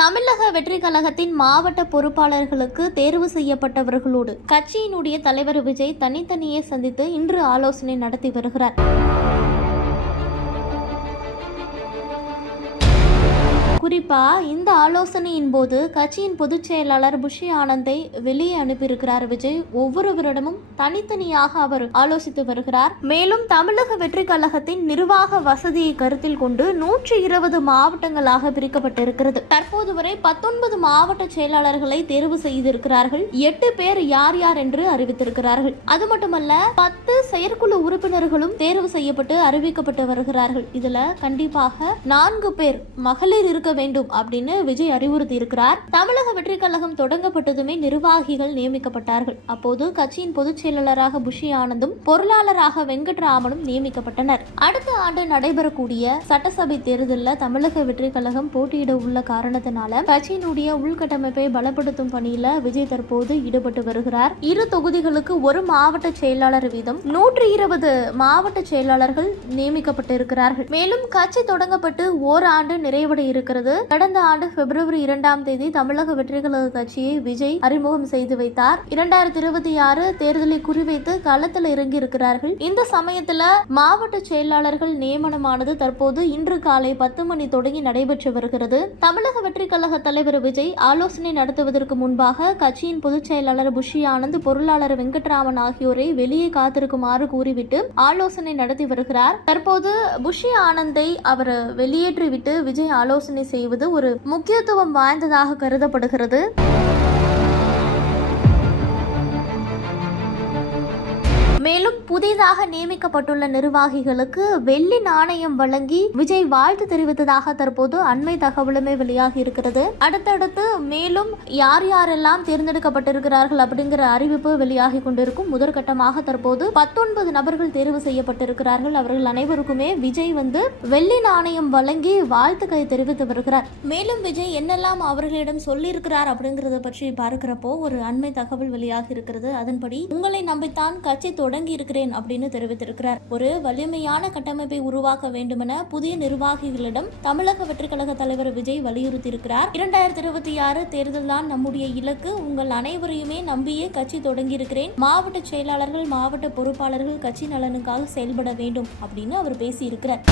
தமிழக வெற்றி கழகத்தின் மாவட்ட பொறுப்பாளர்களுக்கு தேர்வு செய்யப்பட்டவர்களோடு கட்சியினுடைய தலைவர் விஜய் தனித்தனியே சந்தித்து இன்று ஆலோசனை நடத்தி வருகிறார். குறிப்பா இந்த ஆலோசனையின் போது கட்சியின் பொதுச் செயலாளர் புஷி ஆனந்தை வெளியே அனுப்பியிருக்கிறார் விஜய். ஒவ்வொருவரிடமும் தனித்தனியாக அவர் ஆலோசித்து வருகிறார். மேலும் தமிழக வெற்றி கழகத்தின் நிர்வாக வசதியை கருத்தில் கொண்டு 120 மாவட்டங்களாக பிரிக்கப்பட்டிருக்கிறது. தற்போது வரை 19 மாவட்ட செயலாளர்களை தேர்வு செய்திருக்கிறார்கள். 8 பேர் யார் யார் என்று அறிவித்திருக்கிறார்கள். அது மட்டுமல்ல 10 செயற்குழு உறுப்பினர்களும் தேர்வு செய்யப்பட்டு அறிவிக்கப்பட்டு வருகிறார்கள். இதுல கண்டிப்பாக 4 பேர் மகளிர் இருக்க வேண்டும் அப்படின்னு விஜய் அறிவுறுத்தி இருக்கிறார். தமிழக வெற்றி கழகம் தொடங்கப்பட்டதுமே நிர்வாகிகள் நியமிக்கப்பட்டார்கள். அப்போது கட்சியின் பொதுச் செயலாளராக புஷி ஆனந்தும் பொருளாளராக வெங்கட்ராமனும் நியமிக்கப்பட்டனர். அடுத்த ஆண்டு நடைபெறக்கூடிய சட்டசபை தேர்தலில் தமிழக வெற்றி கழகம் போட்டியிட உள்ள காரணத்தினால கட்சியினுடைய உள்கட்டமைப்பை பலப்படுத்தும் பணியில விஜய் தற்போது ஈடுபட்டு வருகிறார். 2 தொகுதிகளுக்கு ஒரு மாவட்ட செயலாளர் வீதம் 120 மாவட்ட செயலாளர்கள் நியமிக்கப்பட்டிருக்கிறார்கள். மேலும் கட்சி தொடங்கப்பட்டு ஓராண்டு நிறைவடை இருக்கிறது. கடந்த ஆண்டு பிப்ரவரி 2ஆம் தேதி தமிழக வெற்றி கழக கட்சியை விஜய் அறிமுகம் செய்து வைத்தார். 2026 தேர்தலை குறிவைத்து களத்தில் இறங்கி இருக்கிறார்கள். இந்த சமயத்துல மாவட்ட செயலாளர்கள் நியமனமானது தற்போது இன்று காலை 10 மணி தொடங்கி நடைபெற்று வருகிறது. தமிழக வெற்றி கழக தலைவர் விஜய் ஆலோசனை நடத்துவதற்கு முன்பாக கட்சியின் பொதுச் செயலாளர் புஷி ஆனந்த், பொருளாளர் வெங்கட்ராமன் ஆகியோரை வெளியே காத்திருக்குமாறு கூறிவிட்டு ஆலோசனை நடத்தி வருகிறார். தற்போது புஷி ஆனந்தை அவர் வெளியேற்றிவிட்டு விஜய் ஆலோசனை செய்வது ஒரு முக்கியத்துவம் வாய்ந்ததாக கருதப்படுகிறது. மேலும் புதிதாக நியமிக்கப்பட்டுள்ள நிர்வாகிகளுக்கு வெள்ளி நாணயம் வழங்கி விஜய் வாழ்த்து தெரிவித்ததாக தற்போது அண்மை தகவலுமே வெளியாகி இருக்கிறது. அடுத்தடுத்து மேலும் யார் யாரெல்லாம் தேர்ந்தெடுக்கப்பட்டிருக்கிறார்கள் அப்படிங்கிற அறிவிப்பு வெளியாகி கொண்டிருக்கும். முதற்கட்டமாக தற்போது 19 நபர்கள் தேர்வு செய்யப்பட்டிருக்கிறார்கள். அவர்கள் அனைவருக்குமே விஜய் வெள்ளி நாணயம் வழங்கி வாழ்த்துக்களை தெரிவித்து வருகிறார். மேலும் விஜய் என்னெல்லாம் அவர்களிடம் சொல்லியிருக்கிறார் அப்படிங்கறத பற்றி பார்க்கிறப்போ ஒரு அண்மை தகவல் வெளியாகி இருக்கிறது. அதன்படி உங்களை நம்பித்தான் கட்சி தொடங்கி இருக்கிறேன் அப்படின்னு தெரிவித்திருக்கிறார். ஒரு வலிமையான கட்டமைப்பை உருவாக்க வேண்டுமென புதிய நிர்வாகிகளிடம் தமிழக வெற்றி கழக தலைவர் விஜய் வலியுறுத்தி இருக்கிறார். 2026 தேர்தல் தான் நம்முடைய இலக்கு. உங்கள் அனைவரையுமே நம்பியே கட்சி தொடங்கி இருக்கிறேன். மாவட்ட செயலாளர்கள், மாவட்ட பொறுப்பாளர்கள் கட்சி நலனுக்காக செயல்பட வேண்டும் அப்படின்னு அவர் பேசி இருக்கிறார்.